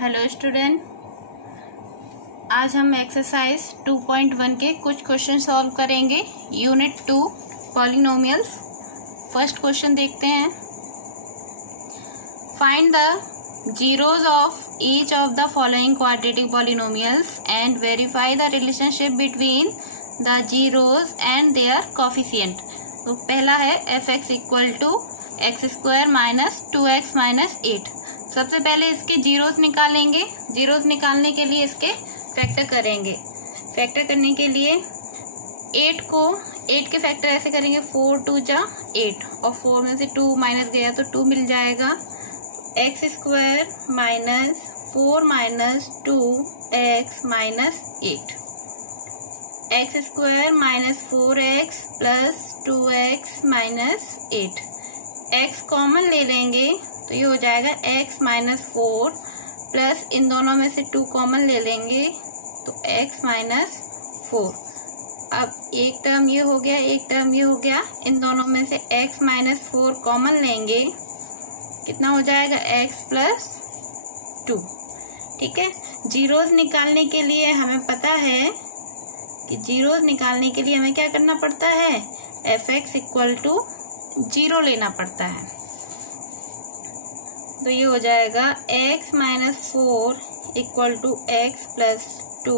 Hello student, आज हम exercise 2.1 के कुछ क्वेश्चन सॉल्व करेंगे। Unit 2 polynomials. फर्स्ट क्वेश्चन देखते हैं। Find the zeros of each of the following quadratic polynomials and verify the relationship between the zeros and their coefficient. तो पहला है f(x) equal to x² minus 2x minus 8। सबसे पहले इसके zeros निकालेंगे। Zeros निकालने के लिए इसके फैक्टर करेंगे। फैक्टर करने के लिए 8 के फैक्टर ऐसे करेंगे, 4 2 जा 8 और 4 में से 2 माइनस गया तो 2 मिल जाएगा। x² minus 4 minus 2x minus 8, x² minus 4x plus 2x minus 8। x common ले लेंगे तो ये हो जाएगा x माइनस 4 प्लस इन दोनों में से 2 कॉमन ले लेंगे तो x माइनस 4। अब एक टर्म ये हो गया, एक टर्म ये हो गया। इन दोनों में से x माइनस 4 कॉमन लेंगे, कितना हो जाएगा x प्लस 2। ठीक है। जीरोज निकालने के लिए हमें पता है कि जीरोज निकालने के लिए हमें क्या करना पड़ता है, f(x) इक्वल टू 0 लेना पड़ता है। तो ये हो जाएगा x minus 4 equal to x plus 2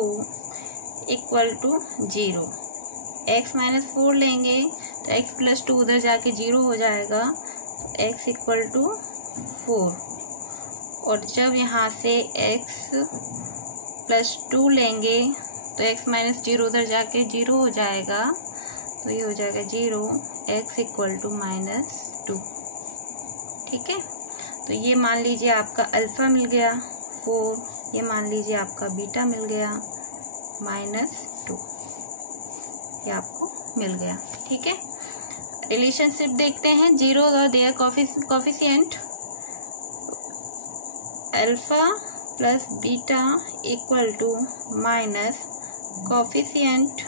equal to 0। x minus 4 लेंगे तो x प्लस 2 उधर जाके 0 हो जाएगा, तो x इक्वल टू 4। और जब यहाँ से x प्लस 2 लेंगे तो x माइनस 0 उधर जाके 0 हो जाएगा, तो ये हो जाएगा 0, x इक्वल टू माइनस 2। ठीक है। तो ये मान लीजिए आपका अल्फा मिल गया 4, ये मान लीजिए आपका बीटा मिल गया माइनस 2, ये आपको मिल गया। ठीक है। रिलेशनशिप देखते हैं जीरो और their coefficient. Alpha plus beta equal to minus coefficient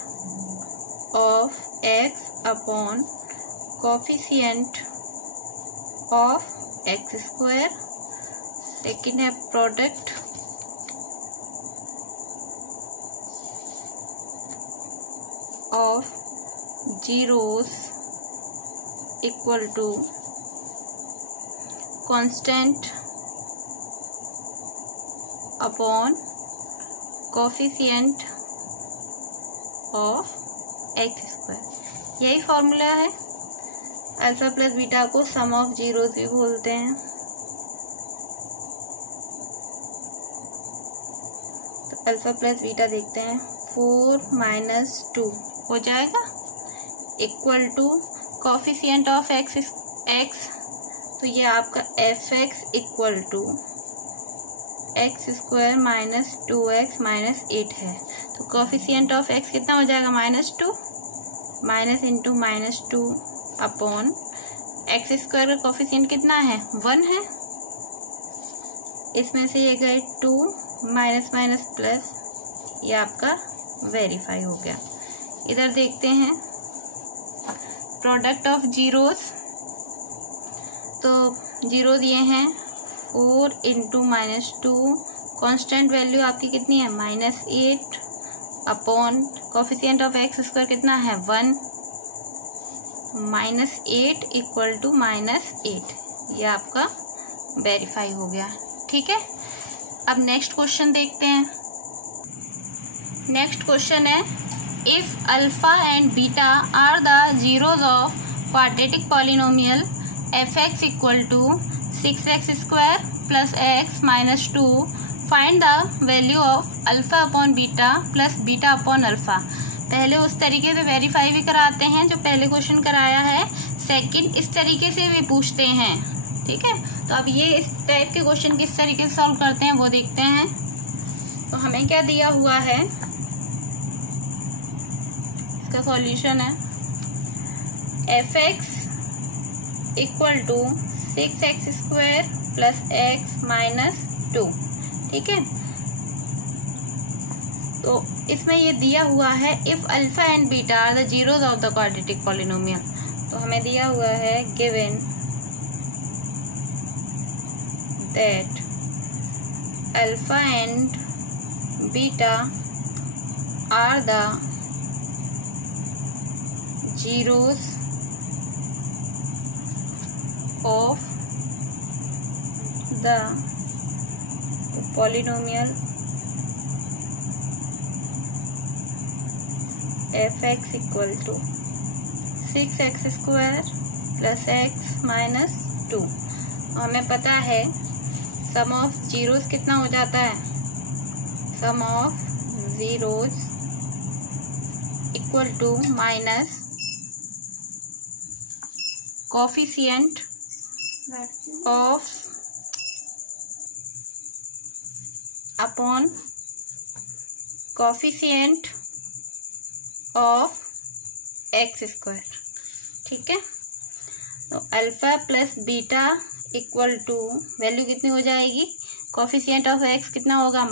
of x upon coefficient of x²। Second है product of zeros equal to constant upon coefficient of x²। यही फॉर्मूला है। अल्फा प्लस बीटा को सम of zeros भी बोलते हैं। तो alpha plus beta देखते हैं, 4 माइनस 2 हो जाएगा equal to coefficient of x। तो ये आपका f(x) equal to x² minus 2x minus 8 है। तो कोफिशिएंट ऑफ x कितना हो जाएगा, -2, माइनस इंटू -2 अपॉन x² का कोफिशिएंट कितना है, 1 है। इसमें से ये गए 2 माइनस माइनस प्लस, ये आपका वेरीफाई हो गया। इधर देखते हैं प्रोडक्ट ऑफ जीरोस। तो जीरोस ये हैं 4 इंटू -2, कांस्टेंट वैल्यू आपकी कितनी है, -8 अपॉन कोफिशिएंट ऑफ x² कितना है, 1, -8 इक्वल टू -8। ये आपका वेरीफाई हो गया। ठीक है। अब नेक्स्ट क्वेश्चन देखते हैं। नेक्स्ट क्वेश्चन है, if alpha and beta are the zeros of quadratic polynomial f(x) equal to 6x² plus x minus 2, find the value of alpha upon beta plus beta upon alpha. पहले उस तरीके से verify भी कराते हैं जो पहले क्वेश्चन कराया है, सेकंड इस तरीके से भी पूछते हैं। ठीक है। तो अब ये इस टाइप के क्वेश्चन किस तरीके से सॉल्व करते हैं वो देखते हैं। तो हमें क्या दिया हुआ है, इसका सॉल्यूशन है f(x) equal to 6x² plus x minus 2। ठीक है। तो इसमें ये दिया हुआ है if alpha and beta are the zeros of the quadratic polynomial. तो हमें दिया हुआ है given that alpha and beta are the zeros of the polynomial fx equal to 6x square plus x minus 2। हमें पता है सम ऑफ जीरोस कितना हो जाता है, sum of zeros equal to minus coefficient of upon coefficient of x square. ठीक है, तो alpha plus beta equal to value कितनी हो जाएगी, कोफिशिएंट ऑफ एक्स कितना होगा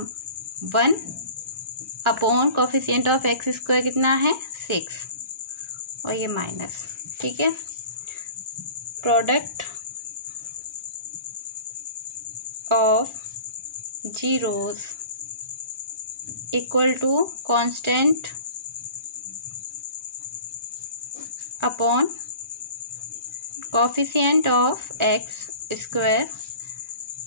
1 upon coefficient of x square कितना है 6 और ये माइनस। ठीक है, product of zeros equal to constant upon coefficient of x square.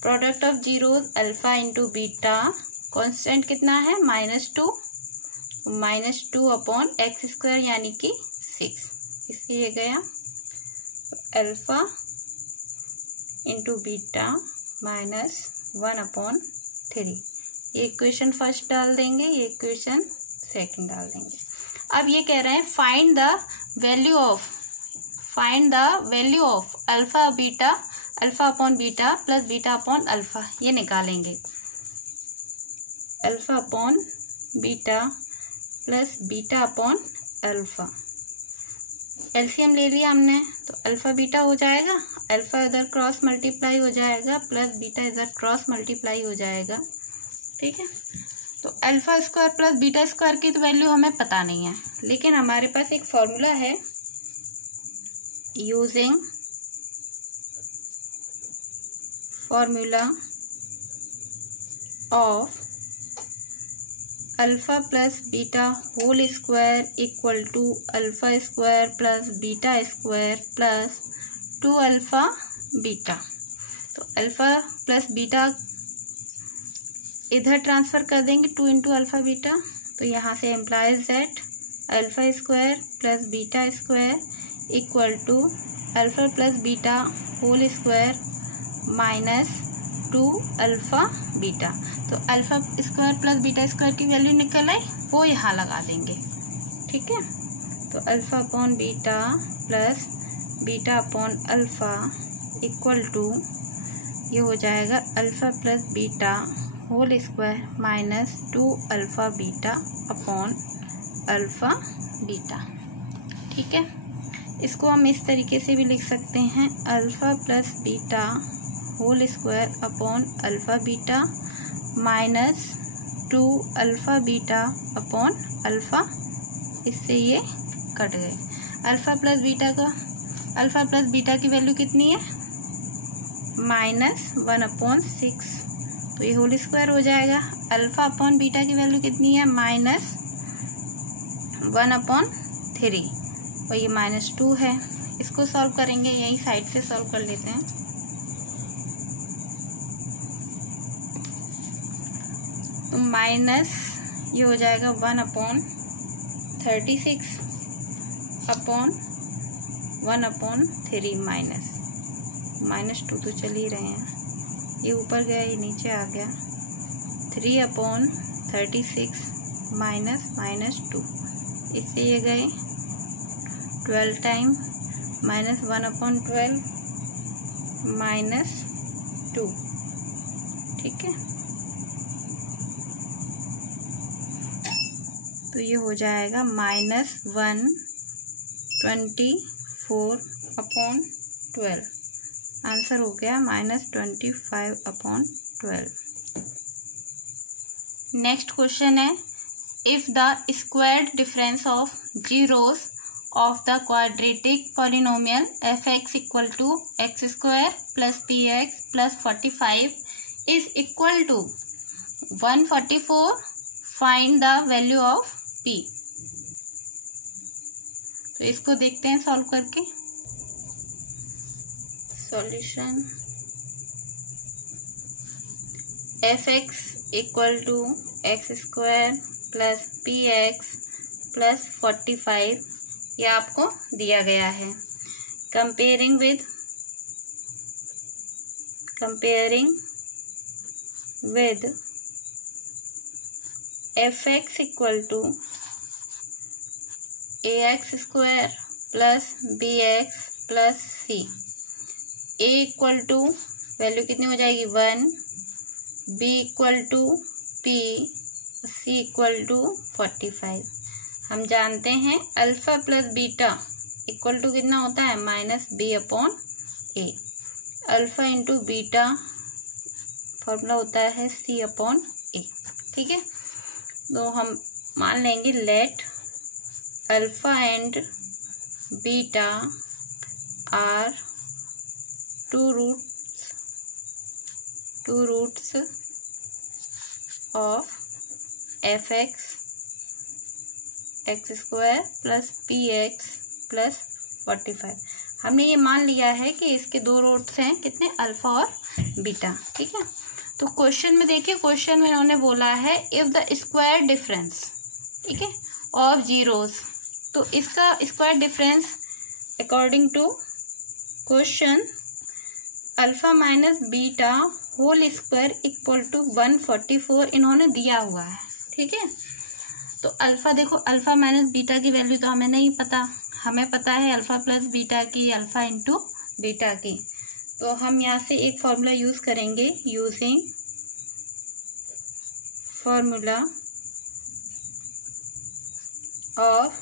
Product of zeros alpha into beta, constant कितना है -2 अपॉन एक्स स्क्वायर यानी कि 6, इसलिए गया अल्फा इंटू बीटा -1 अपॉन 3। ये इक्वेशन फर्स्ट डाल देंगे, ये इक्वेशन सेकंड डाल देंगे। अब ये कह रहे हैं find the value of alpha beta, alpha upon beta plus beta upon alpha, ये निकालेंगे। Alpha upon beta plus beta upon alpha, LCM ले लिया हमने, तो अल्फा बीटा हो जाएगा, अल्फा इधर क्रॉस मल्टीप्लाई हो जाएगा प्लस बीटा इधर क्रॉस मल्टीप्लाई हो जाएगा। ठीक है, तो alpha square plus beta square की तो वैल्यू हमें पता नहीं है, लेकिन हमारे पास एक फॉर्मूला है, using formula of alpha plus beta whole square equal to alpha square plus beta square plus 2 alpha beta. तो अल्फा प्लस बीटा इधर ट्रांसफर कर देंगे 2 इंटू अल्फा बीटा, तो यहाँ से implies that alpha square plus beta square equal to alpha plus beta whole square -2 alpha beta. तो alpha square plus beta square की value निकल आई, वो यहाँ लगा देंगे। ठीक है, तो alpha upon beta plus beta upon alpha equal to ये हो जाएगा alpha plus beta whole square -2 alpha beta upon alpha beta. ठीक है, इसको हम इस तरीके से भी लिख सकते हैं, alpha plus beta whole square upon alpha beta -2 alpha beta upon alpha, इससे ये कट गए। अल्फा प्लस बीटा की वैल्यू कितनी है -1 अपॉन 6, तो ये होल स्क्वायर हो जाएगा। अल्फा अपॉन बीटा की वैल्यू कितनी है -1 अपॉन 3 और ये -2 है। इसको सॉल्व करेंगे, यही साइड से सॉल्व कर लेते हैं। तो माइनस ये हो जाएगा 1 अपॉन 36 अपॉन 1 अपॉन 3 -2 तो चल ही रहे हैं, ये ऊपर गया ये नीचे आ गया, 3 अपॉन 36 -2, इससे ये गए 12 टाइम -1 अपॉन 12 -2। ठीक है, तो ये हो जाएगा -124 अपॉन 12, आंसर हो गया -25 अपॉन 12। नेक्स्ट क्वेश्चन है, if the squared difference of zeros of the quadratic polynomial fx equal to x square plus px plus 45 is equal to 144 find the value of p। तो इसको देखते हैं solve करके। Solution fx equal to x square plus p x plus 45 ये आपको दिया गया है। Comparing with fx equal to ax square plus bx plus c। a equal to value कितनी हो जाएगी 1, b equal to p, c equal to 45। हम जानते हैं alpha plus beta equal to कितना होता है -b/a। Alpha into beta formula होता है c/a। ठीक है, तो हम मान लेंगे let alpha and beta are two roots of fx x square plus p x plus 45। हमने ये मान लिया है कि इसके दो रूट्स हैं कितने, अल्फा और बीटा। ठीक है, तो क्वेश्चन में देखिए, क्वेश्चन में इन्होंने बोला है इफ द स्क्वायर डिफरेंस, ठीक है, ऑफ जीरोस। तो इसका square difference according to question alpha minus beta whole square equal to 144 इन्होंने दिया हुआ है। ठीक है, तो अल्फा देखो, अल्फा माइनस बीटा की वैल्यू तो हमें नहीं पता, हमें पता है अल्फा प्लस बीटा की, अल्फा इंटू बीटा की। तो हम यहाँ से एक फॉर्मूला यूज करेंगे, using formula of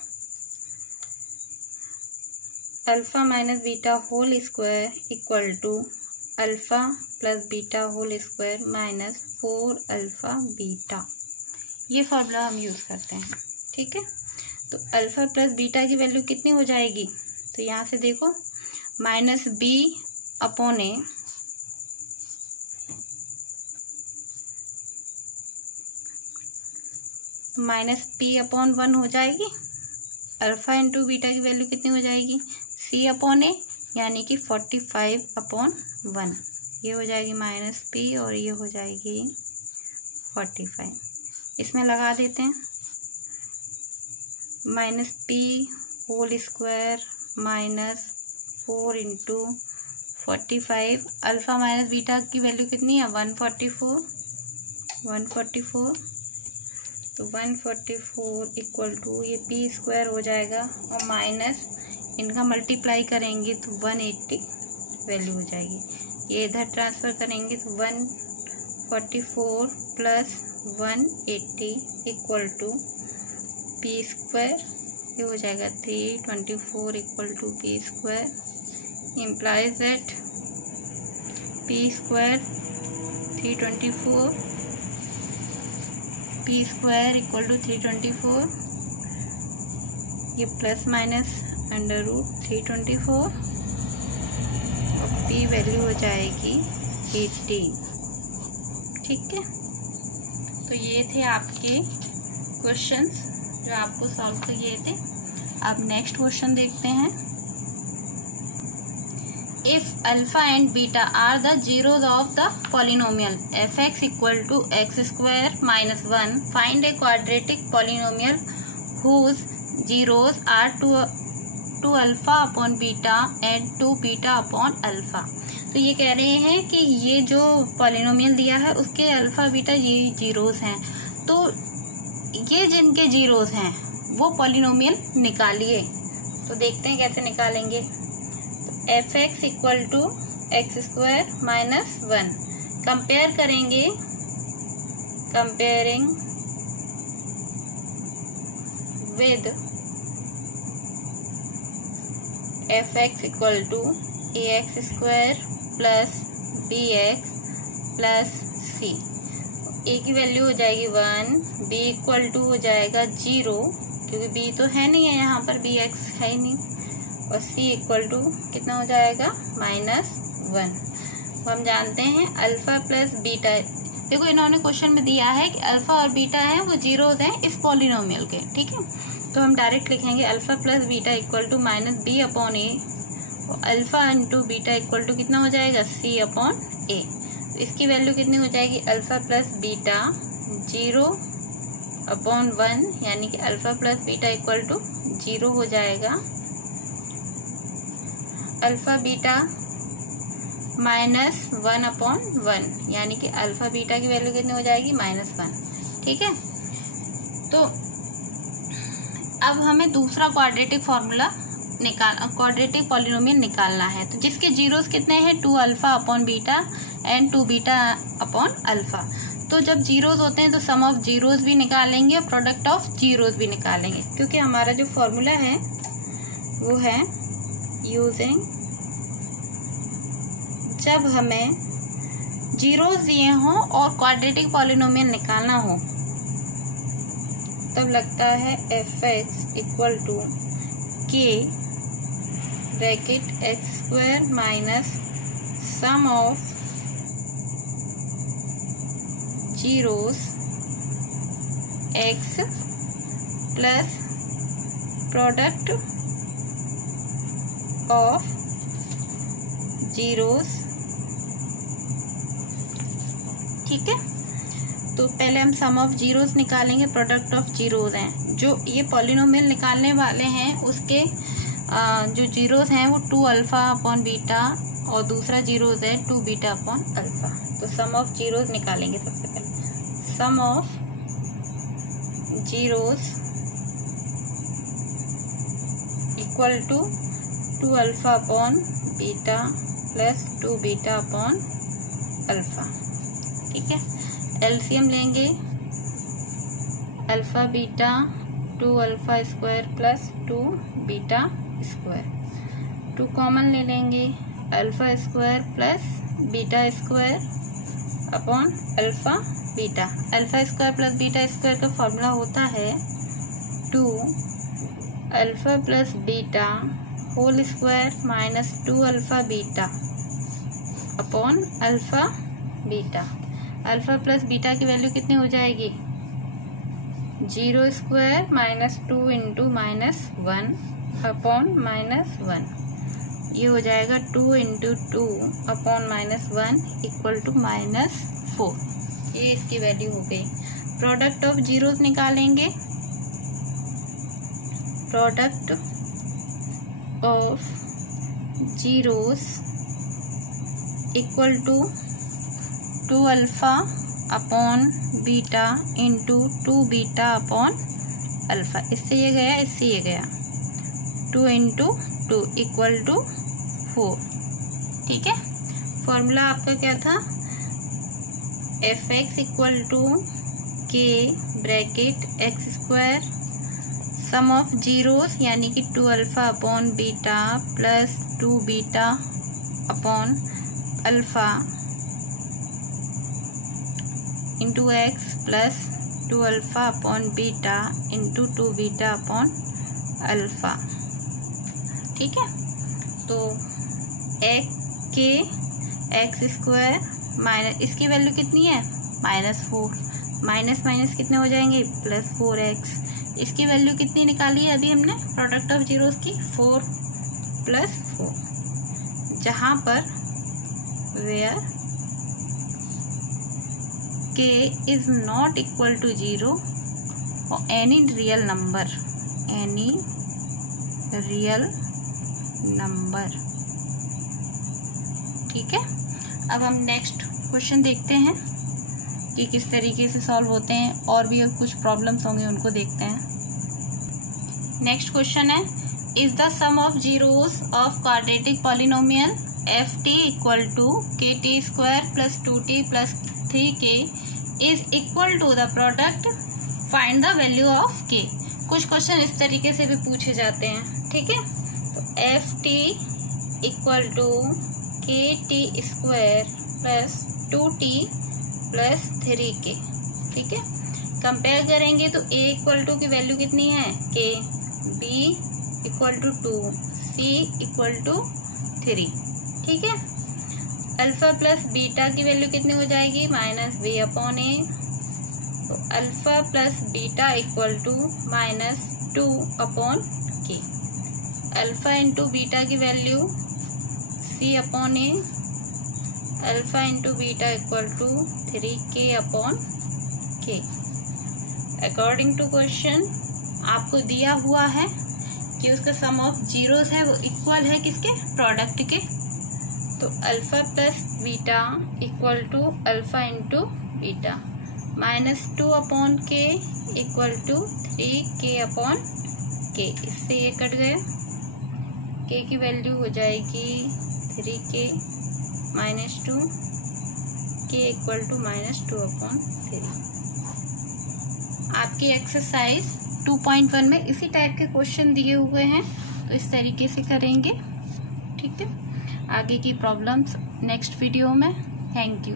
alpha minus beta whole square equal to alpha plus beta whole square minus 4 alpha beta. ये फॉर्मूला हम यूज करते हैं। ठीक है, तो अल्फा प्लस बीटा की वैल्यू कितनी हो जाएगी, तो यहाँ से देखो -b/a -p/1 हो जाएगी। अल्फा इंटू बीटा की वैल्यू कितनी हो जाएगी c/a, यानी कि 45/1। ये हो जाएगी -p और ये हो जाएगी 45। इसमें लगा देते हैं -p whole square -4 into 45। Alpha minus beta की वैल्यू कितनी है 144। तो 144 इक्वल टू ये p स्क्वायर हो जाएगा और माइनस इनका मल्टीप्लाई करेंगे तो 180 वैल्यू हो जाएगी। ये इधर ट्रांसफर करेंगे तो 144 plus 180 equal to p square, ये हो जाएगा 324 equal to p square. Implies that p square 324, p square equal to 324, ये प्लस माइनस अंडर रूट 324 और p वैल्यू हो जाएगी 18। ठीक है, तो ये थे आपके क्वेश्चंस जो आपको सॉल्व किए थे। अब नेक्स्ट क्वेश्चन देखते हैं। If alpha and beta are the zeros of the polynomial fx equal to x square minus 1, find a quadratic polynomial whose zeros are 2 alpha upon beta and 2 beta upon alpha. तो ये कह रहे हैं कि ये जो पॉलिनोमियल दिया है उसके अल्फा बीटा ये जीरोस हैं, तो ये जिनके जीरोस हैं वो पॉलिनोमियल निकालिए। तो देखते हैं कैसे निकालेंगे। तो fx equal to x square minus 1 compare करेंगे, comparing with fx equal to ax square plus bx plus c। a की वैल्यू हो जाएगी 1, b इक्वल टू हो जाएगा 0 क्योंकि b तो है नहीं है यहाँ पर, bx है ही नहीं, और c इक्वल टू कितना हो जाएगा -1। हम जानते हैं अल्फा प्लस बीटा देखो इन्होंने क्वेश्चन में दिया है कि अल्फा और बीटा है वो जीरोज हैं इस पॉलिनोमियल के, ठीक है। तो हम डायरेक्ट लिखेंगे alpha plus beta equal to minus b upon a, और alpha into beta equal to कितना हो जाएगा, सी अपॉन ए। तो इसकी वैल्यू कितनी हो जाएगी, अल्फा प्लस बीटा 0 अपॉन 1, यानी कि alpha plus beta equal to 0 हो जाएगा। अल्फा बीटा माइनस 1 अपॉन 1, यानी कि अल्फा बीटा की वैल्यू कितनी हो जाएगी, -1, ठीक है। तो अब हमें दूसरा क्वाड्रेटिक फॉर्मूला क्वाड्रेटिक पॉलिनोमियल निकालना है। तो जिसके जीरोस कितने हैं, 2 alpha upon beta and 2 beta upon alpha. तो जब जीरोस होते हैं तो सम ऑफ जीरोस भी निकालेंगे और प्रोडक्ट ऑफ जीरोस भी निकालेंगे, क्योंकि हमारा जो फॉर्मूला है वो है यूजिंग, जब हमें जीरोस दिए हों और क्वाड्रेटिक पॉलिनोमियल निकालना हो तब लगता है fx equal to k bracket x square minus sum of zeros x plus product of zeros, ठीक है। तो पहले हम सम ऑफ जीरोस निकालेंगे, प्रोडक्ट ऑफ जीरोस हैं। जो ये पॉलिनोमियल निकालने वाले हैं उसके जो जीरोस हैं वो 2 अल्फा अपॉन बीटा और दूसरा जीरोस है 2 बीटा अपॉन अल्फा। तो सम ऑफ जीरोस निकालेंगे सबसे पहले। Sum of zeros equal to 2 alpha upon beta plus 2 beta upon alpha, ठीक है। एलसीएम लेंगे, alpha beta 2 alpha square plus 2 beta square, 2 common ले लेंगे, alpha square plus beta square upon alpha beta. Alpha square plus beta square का formula होता है 2 alpha plus beta whole square minus 2 alpha beta upon alpha beta. Alpha plus beta की value कितनी हो जाएगी, 0 square minus 2 into -1 upon -1, ये हो जाएगा 2 इंटू 2 अपॉन -1 इक्वल टू -4। ये इसकी वैल्यू हो गई। प्रोडक्ट ऑफ जीरोस निकालेंगे, product of zeros equal to 2 alpha upon beta into 2 beta upon alpha. इससे ये गया, इससे ये गया, 2 इंटू 2 इक्वल टू 4, ठीक है। फॉर्मूला आपका क्या था, fx equal to k bracket x square sum of zeros, यानी कि 2 alpha upon beta plus 2 beta upon alpha into x plus 2 alpha upon beta into 2 beta upon alpha, ठीक है। तो के एक्स स्क्वायर माइनस, इसकी value कितनी है, -4, minus minus कितने हो जाएंगे, +4x। इसकी वैल्यू कितनी निकाली है अभी हमने, प्रोडक्ट ऑफ जीरोस की 4 + 4, जहां पर where k is not equal to 0 or any real number, ठीक है। अब हम नेक्स्ट क्वेश्चन देखते हैं कि किस तरीके से सॉल्व होते हैं, और भी कुछ प्रॉब्लम्स होंगे उनको देखते हैं। नेक्स्ट क्वेश्चन है, is the sum of zeros of quadratic polynomial ft equal to kt square plus 2t plus 3k is equal to the product, find the value of k। कुछ क्वेश्चन इस तरीके से भी पूछे जाते हैं, ठीक है। तो ft equal to kt square plus 2t plus 3k, ठीक है। कंपेयर करेंगे तो a इक्वल टू की वैल्यू कितनी है, k, b equal to 2, c equal to 3, ठीक है। अल्फा प्लस बीटा की वैल्यू कितनी हो जाएगी, माइनस बी अपॉन ए। तो alpha plus beta equal to minus 2 upon k. Alpha into beta की value c upon a, alpha into beta equal to 3k upon के। According to question आपको दिया हुआ है कि उसका सम ऑफ जीरोस है वो इक्वल है किसके, प्रोडक्ट के। तो alpha plus beta equal to alpha into beta, minus 2 upon k equal to 3k upon k. इससे ये कट गए, के की वैल्यू हो जाएगी 3k माइनस 2, के इक्वल टू माइनस 2 अपॉन 3। आपकी एक्सरसाइज 2.1 में इसी टाइप के क्वेश्चन दिए हुए हैं, तो इस तरीके से करेंगे। ठीक है, आगे की प्रॉब्लम्स नेक्स्ट वीडियो में। Thank you.